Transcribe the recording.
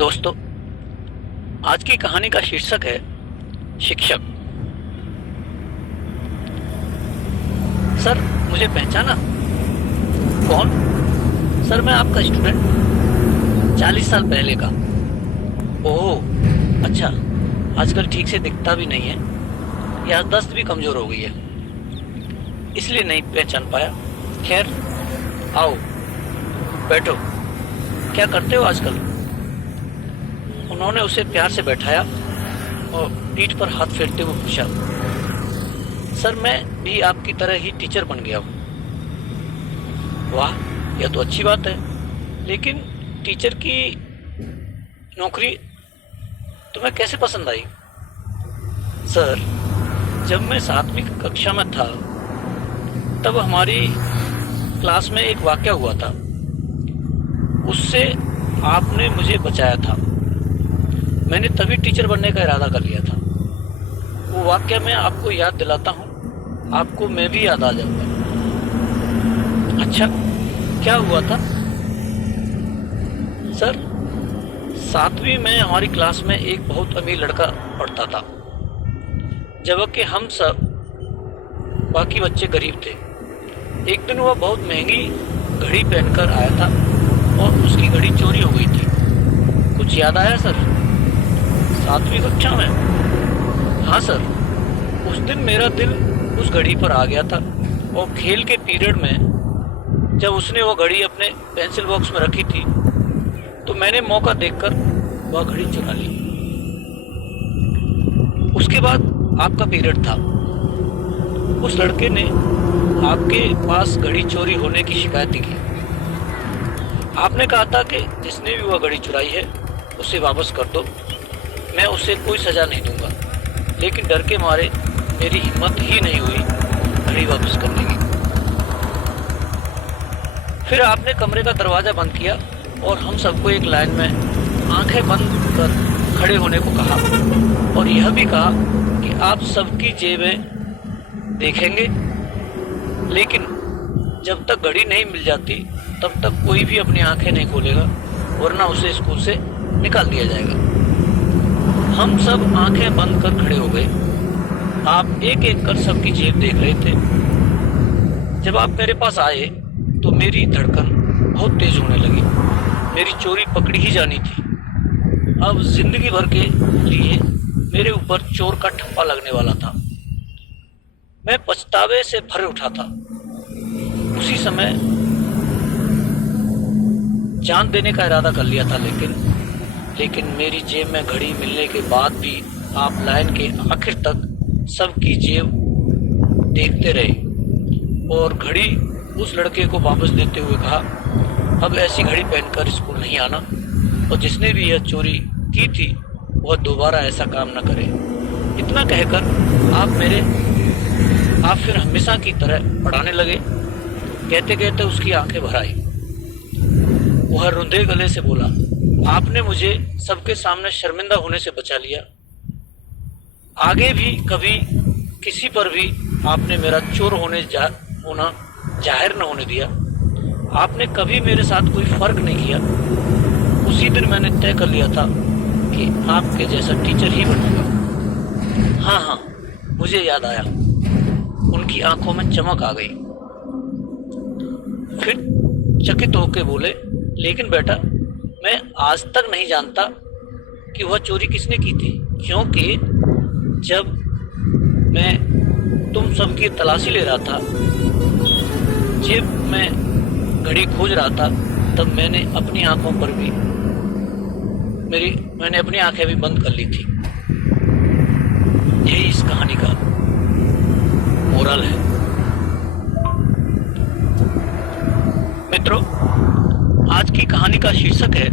दोस्तों, आज की कहानी का शीर्षक है शिक्षक। सर, मुझे पहचाना? कौन? सर, मैं आपका स्टूडेंट, 40 साल पहले का। ओह अच्छा, आजकल ठीक से दिखता भी नहीं है, याददाश्त भी कमजोर हो गई है, इसलिए नहीं पहचान पाया। खैर, आओ बैठो। क्या करते हो आजकल? उन्होंने उसे प्यार से बैठाया और पीठ पर हाथ फेरते हुए पूछा। सर, मैं भी आपकी तरह ही टीचर बन गया हूँ। वाह, यह तो अच्छी बात है, लेकिन टीचर की नौकरी तुम्हें कैसे पसंद आई? सर, जब मैं 7वीं कक्षा में था तब हमारी क्लास में एक वाकया हुआ था, उससे आपने मुझे बचाया था। मैंने तभी टीचर बनने का इरादा कर लिया था। वो वाकया मैं आपको याद दिलाता हूँ, आपको मैं भी याद आ जाऊंगा। अच्छा, क्या हुआ था? सर, 7वीं में हमारी क्लास में एक बहुत अमीर लड़का पढ़ता था, जबकि हम सब बाकी बच्चे गरीब थे। एक दिन वह बहुत महंगी घड़ी पहनकर आया था और उसकी घड़ी चोरी हो गई थी। कुछ याद आया सर? 7वीं कक्षा में? हाँ सर, उस दिन मेरा दिल उस घड़ी पर आ गया था और खेल के पीरियड में जब उसने वो घड़ी अपने पेंसिल बॉक्स में रखी थी तो मैंने मौका देखकर वह घड़ी चुरा ली। उसके बाद आपका पीरियड था। उस लड़के ने आपके पास घड़ी चोरी होने की शिकायत की। आपने कहा था कि जिसने भी वह घड़ी चुराई है उसे वापस कर दो, मैं उसे कोई सजा नहीं दूंगा। लेकिन डर के मारे मेरी हिम्मत ही नहीं हुई घड़ी वापस करने की। फिर आपने कमरे का दरवाजा बंद किया और हम सबको एक लाइन में आंखें बंद कर खड़े होने को कहा और यह भी कहा कि आप सबकी जेबें देखेंगे, लेकिन जब तक घड़ी नहीं मिल जाती तब तक कोई भी अपनी आंखें नहीं खोलेगा, वरना उसे स्कूल से निकाल दिया जाएगा। हम सब आंखें बंद कर खड़े हो गए। आप एक एक कर सबकी जेब देख रहे थे। जब आप मेरे पास आए तो मेरी धड़कन बहुत तेज होने लगी। मेरी चोरी पकड़ी ही जानी थी। अब जिंदगी भर के लिए मेरे ऊपर चोर का ठप्पा लगने वाला था। मैं पछतावे से भर उठा था। उसी समय जान देने का इरादा कर लिया था, लेकिन मेरी जेब में घड़ी मिलने के बाद भी आप लाइन के आखिर तक सबकी जेब देखते रहे और घड़ी उस लड़के को वापस देते हुए कहा, अब ऐसी घड़ी पहनकर स्कूल नहीं आना और जिसने भी यह चोरी की थी वह दोबारा ऐसा काम न करे। इतना कहकर आप फिर हमेशा की तरह पढ़ाने लगे। कहते कहते उसकी आंखें भर आई। वह रुंधे गले से बोला, आपने मुझे सबके सामने शर्मिंदा होने से बचा लिया। आगे भी कभी किसी पर भी आपने मेरा चोर होना जाहिर न होने दिया। आपने कभी मेरे साथ कोई फर्क नहीं किया। उसी दिन मैंने तय कर लिया था कि आपके जैसा टीचर ही बनूंगा। हाँ, मुझे याद आया। उनकी आंखों में चमक आ गई। फिर चकित होकर बोले, लेकिन बेटा, मैं आज तक नहीं जानता कि वह चोरी किसने की थी, क्योंकि जब मैं तुम सबकी तलाशी ले रहा था, जेब में घड़ी खोज रहा था, तब मैंने अपनी आंखें भी बंद कर ली थी। यही इस कहानी का मोरल है। मित्रों, आज की कहानी का शीर्षक है